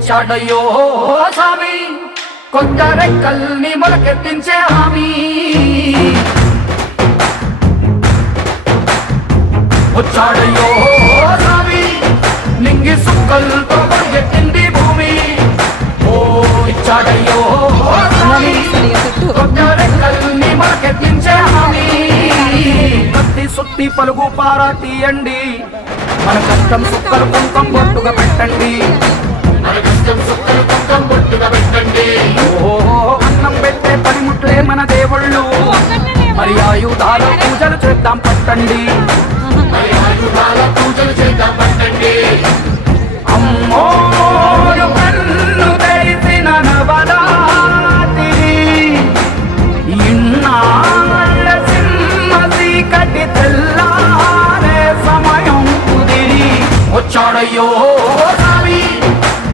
వచ్చాడయ్యో స్వామి కొత్త రెక్కల్ని మొలకెత్తించే హామీ వచ్చాడయ్యో స్వామి నింగి సుక్కలతో పరిగెత్తింది భూమి ఓ ఇచ్చాడయ్యో స్వామి కొత్త రెక్కల్ని మొలకెత్తించే హామీ కత్తి సుత్తి పలుగు పారా తీయండి మన కష్టం సుక్కలు కుంకం బొట్టుగా పెట్టండి ఓహో అన్నం పెట్టే పనిముట్లే మన దేవుళ్ళు మరి ఆయుధాల పూజలు చేద్దాం పట్టండి